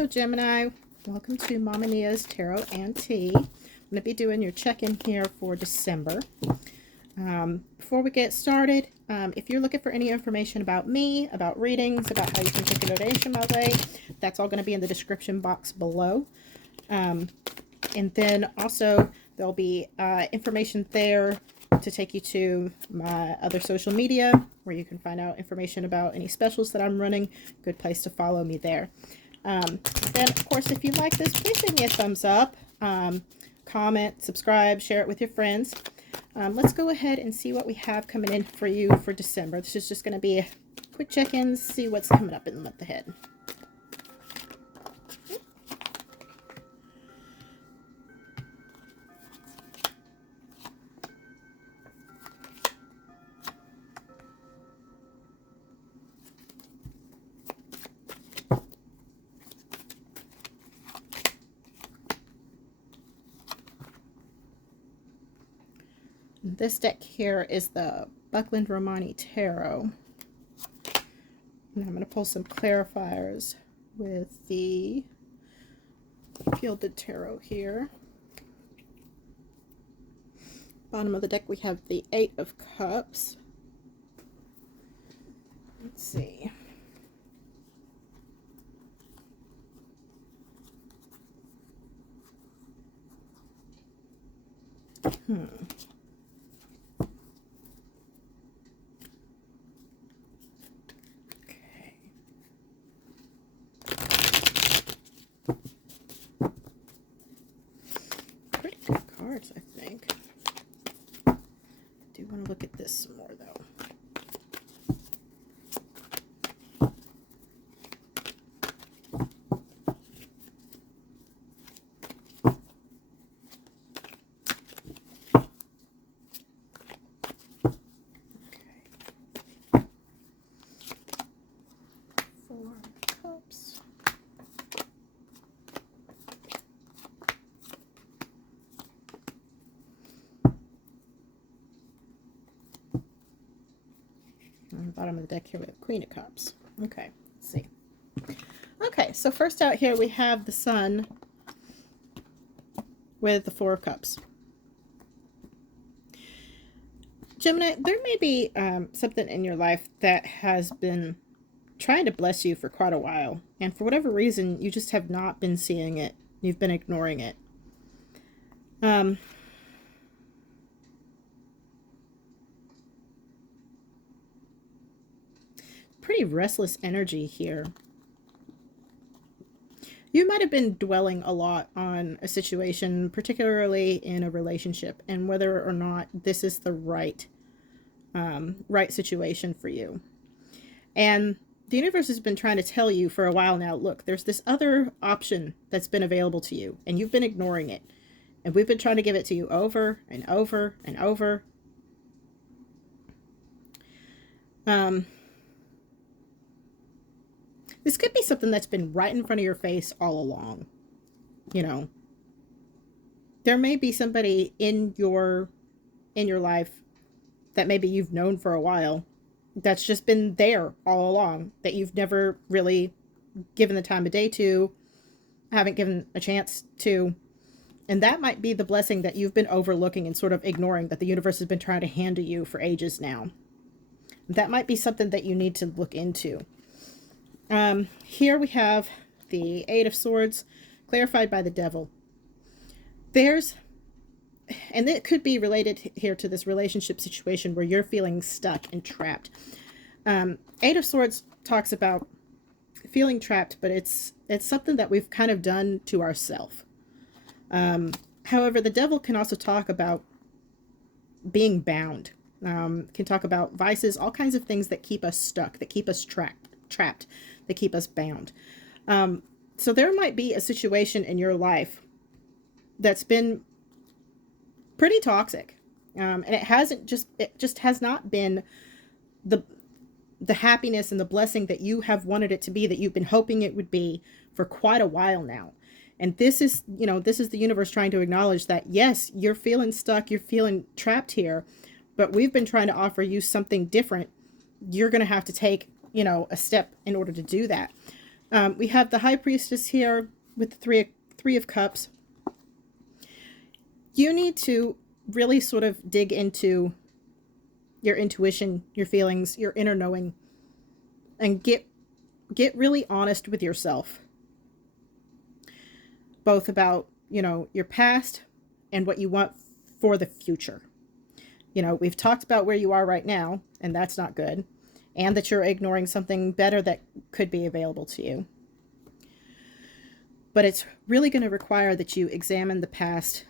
Hello, Gemini. Welcome to Mama Nia's Tarot and Tea. I'm going to be doing your check-in here for December. Before we get started, if you're looking for any information about me, about readings, about how you can take a donation my way, that's all going to be in the description box below. And then also there'll be information there to take you to my other social media where you can find out information about any specials that I'm running. Good place to follow me there. Then, of course, if you like this, please give me a thumbs up, comment, subscribe, share it with your friends. Let's go ahead and see what we have coming in for you for December. This is just going to be a quick check-in, see what's coming up in the month ahead. This deck here is the Buckland Romani Tarot. And I'm going to pull some clarifiers with the Gilded Tarot here. Bottom of the deck we have the Eight of Cups. Let's see. Pretty good cards, I think. I do want to look at this some more, though. On the bottom of the deck here we have Queen of Cups. Okay, let's see. Okay, so first out here we have the Sun with the Four of Cups. Gemini, there may be something in your life that has been trying to bless you for quite a while, and for whatever reason you just have not been seeing it. You've been ignoring it. Pretty restless energy here. You might have been dwelling a lot on a situation, particularly in a relationship, and whether or not this is the right situation for you. And the universe has been trying to tell you for a while now, look, there's this other option that's been available to you, and you've been ignoring it. And we've been trying to give it to you over and over and over. This could be something that's been right in front of your face all along. You know, there may be somebody in your life that maybe you've known for a while that's just been there all along, that you've never really given the time of day to, haven't given a chance to. And that might be the blessing that you've been overlooking and sort of ignoring, that the universe has been trying to hand to you for ages now. That might be something that you need to look into. Here we have the Eight of Swords, clarified by the Devil. And it could be related here to this relationship situation where you're feeling stuck and trapped. Eight of Swords talks about feeling trapped, but it's something that we've kind of done to ourselves. However, the Devil can also talk about being bound, can talk about vices, all kinds of things that keep us stuck, that keep us trapped, that keep us bound. So there might be a situation in your life that's been pretty toxic. And it just has not been the happiness and the blessing that you have wanted it to be, that you've been hoping it would be for quite a while now. And this is the universe trying to acknowledge that, yes, you're feeling stuck, you're feeling trapped here, but we've been trying to offer you something different. You're going to have to take, a step in order to do that. We have the High Priestess here with the three of Cups. You need to really sort of dig into your intuition, your feelings, your inner knowing, and get really honest with yourself, both about, your past and what you want for the future. We've talked about where you are right now, and that's not good, and that you're ignoring something better that could be available to you. But it's really going to require that you examine the past,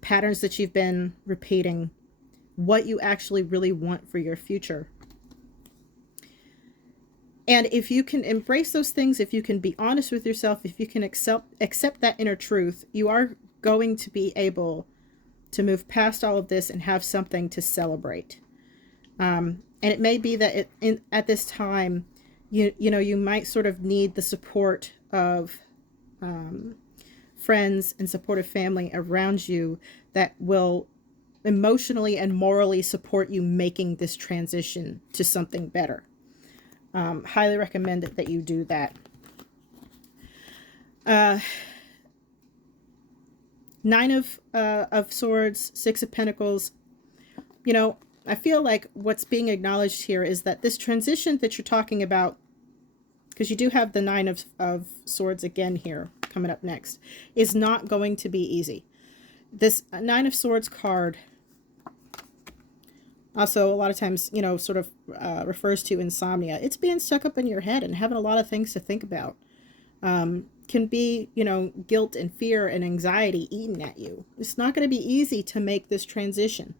patterns that you've been repeating, what you actually really want for your future. And if you can embrace those things, if you can be honest with yourself, if you can accept that inner truth, you are going to be able to move past all of this and have something to celebrate. And it may be that at this time, you might sort of need the support of friends and supportive family around you that will emotionally and morally support you making this transition to something better. Highly recommend that you do that. Nine of Swords, Six of Pentacles. I feel like what's being acknowledged here is that this transition that you're talking about, because you do have the Nine of Swords again here coming up next, is not going to be easy. This Nine of Swords card also a lot of times, sort of refers to insomnia. It's being stuck up in your head and having a lot of things to think about. Can be, guilt and fear and anxiety eating at you. It's not going to be easy to make this transition.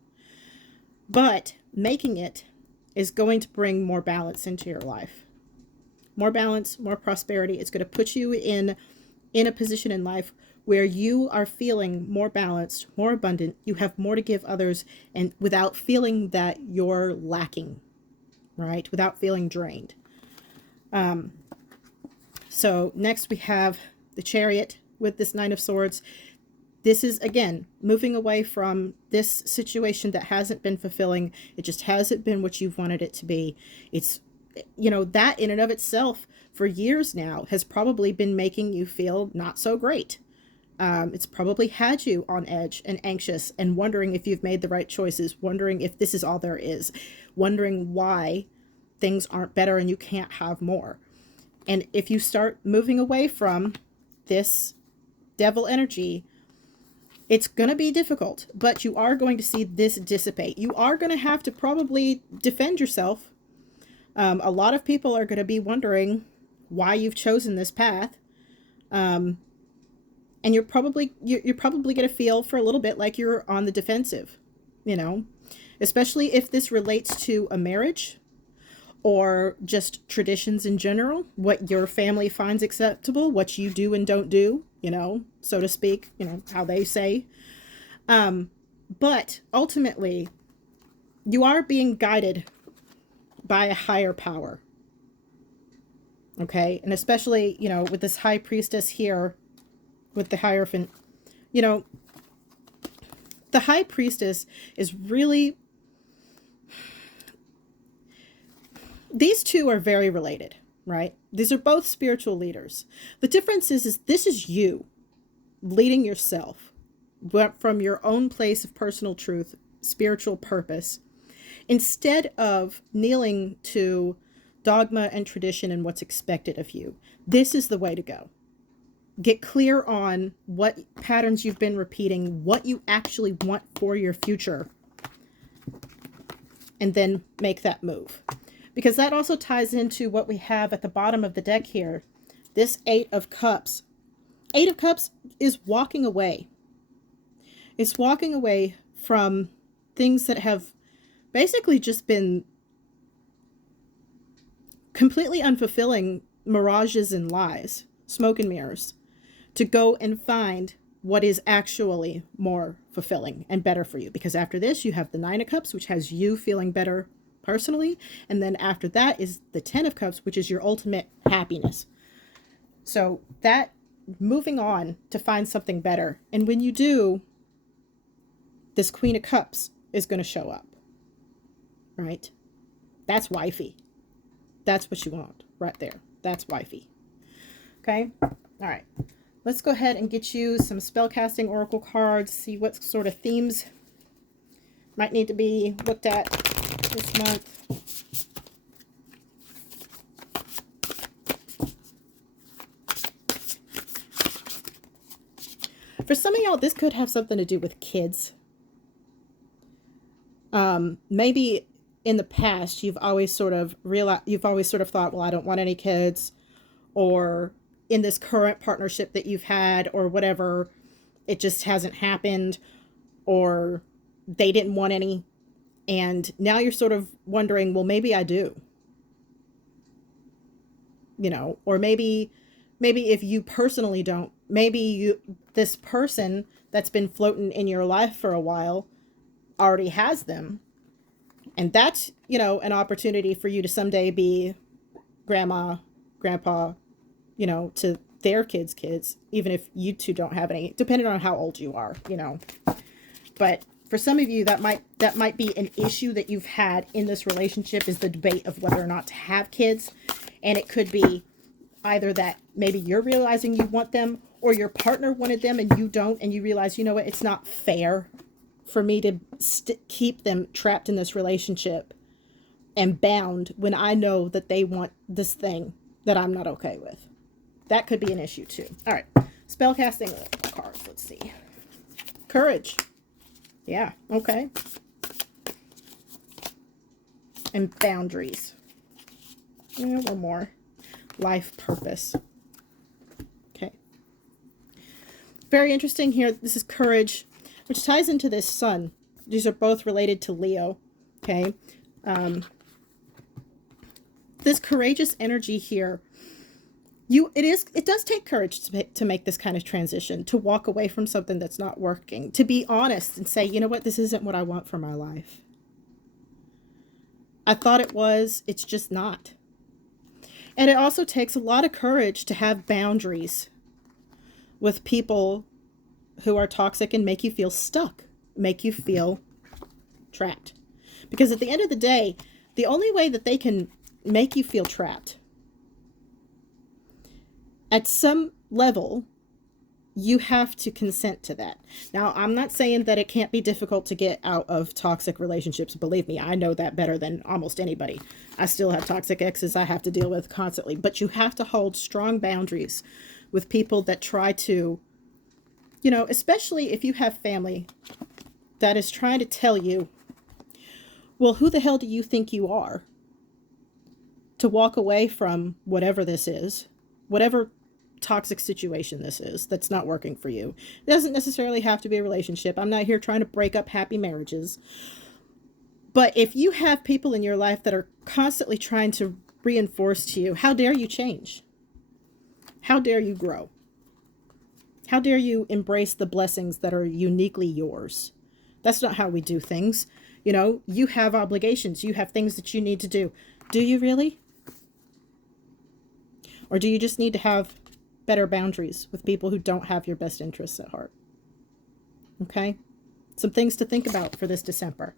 But making it is going to bring more balance into your life. More balance, more prosperity. It's going to put you in a position in life where you are feeling more balanced, more abundant. You have more to give others, and without feeling that you're lacking, right? Without feeling drained. So next we have the Chariot with this Nine of Swords. This is, again, moving away from this situation that hasn't been fulfilling. It just hasn't been what you've wanted it to be. It's, that in and of itself for years now has probably been making you feel not so great. It's probably had you on edge and anxious and wondering if you've made the right choices, wondering if this is all there is, wondering why things aren't better and you can't have more. And if you start moving away from this devil energy, it's going to be difficult, but you are going to see this dissipate. You are going to have to probably defend yourself. A lot of people are going to be wondering why you've chosen this path. And you're probably going to feel for a little bit like you're on the defensive, especially if this relates to a marriage or just traditions in general, what your family finds acceptable, what you do and don't do, so to speak, how they say. But ultimately, you are being guided by a higher power. Okay. And especially, with this High Priestess here, with the Hierophant, the High Priestess is really, these two are very related, right? These are both spiritual leaders. The difference is this is you leading yourself from your own place of personal truth, spiritual purpose, instead of kneeling to dogma and tradition and what's expected of you. This is the way to go. Get clear on what patterns you've been repeating, what you actually want for your future, and then make that move. Because that also ties into what we have at the bottom of the deck here. This Eight of Cups. Eight of Cups is walking away. It's walking away from things that have basically just been completely unfulfilling mirages and lies, smoke and mirrors, to go and find what is actually more fulfilling and better for you. Because after this, you have the Nine of Cups, which has you feeling better personally. And then after that is the Ten of Cups, which is your ultimate happiness. So that, moving on to find something better. And when you do, this Queen of Cups is going to show up, right? That's wifey. That's what you want right there. That's wifey. Okay? All right. Let's go ahead and get you some spellcasting oracle cards, see what sort of themes might need to be looked at this month. For some of y'all, this could have something to do with kids. Maybe in the past, you've always sort of thought, well, I don't want any kids, or in this current partnership that you've had or whatever, it just hasn't happened, or they didn't want any. And now you're sort of wondering, well, maybe I do, you know, or maybe if you personally don't, this person that's been floating in your life for a while already has them. And that's, you know, an opportunity for you to someday be grandma, grandpa, you know, to their kids, even if you two don't have any, depending on how old you are, you know. But for some of you, that might be an issue that you've had in this relationship, is the debate of whether or not to have kids. And it could be either that maybe you're realizing you want them, or your partner wanted them and you don't, and you realize, you know what, it's not fair for me to keep them trapped in this relationship and bound when I know that they want this thing that I'm not okay with. That could be an issue too. All right. Spellcasting cards. Let's see. Courage. Yeah. Okay. And boundaries. Yeah, one more. Life purpose. Okay. Very interesting here. This is courage, which ties into this sun. These are both related to Leo. Okay. This courageous energy here, it does take courage to make this kind of transition, to walk away from something that's not working, to be honest and say, you know what, this isn't what I want for my life. I thought it was, it's just not. And it also takes a lot of courage to have boundaries with people who are toxic and make you feel stuck, make you feel trapped. Because at the end of the day, the only way that they can make you feel trapped, at some level, you have to consent to that. Now, I'm not saying that it can't be difficult to get out of toxic relationships. Believe me, I know that better than almost anybody. I still have toxic exes I have to deal with constantly. But you have to hold strong boundaries with people that try to, you know, especially if you have family that is trying to tell you, well, who the hell do you think you are to walk away from whatever this is, whatever toxic situation this is that's not working for you. It doesn't necessarily have to be a relationship. I'm not here trying to break up happy marriages. But if you have people in your life that are constantly trying to reinforce to you, how dare you change? How dare you grow? How dare you embrace the blessings that are uniquely yours? That's not how we do things. You know, you have obligations. You have things that you need to do. Do you really? Or do you just need to have better boundaries with people who don't have your best interests at heart? Okay? Some things to think about for this December.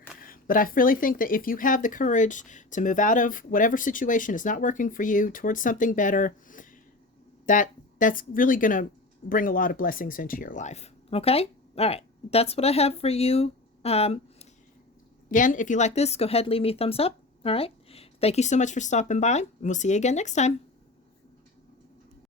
But I really think that if you have the courage to move out of whatever situation is not working for you towards something better, that's really going to bring a lot of blessings into your life. Okay? All right. That's what I have for you. Again, if you like this, go ahead and leave me a thumbs up. All right? Thank you so much for stopping by, and we'll see you again next time.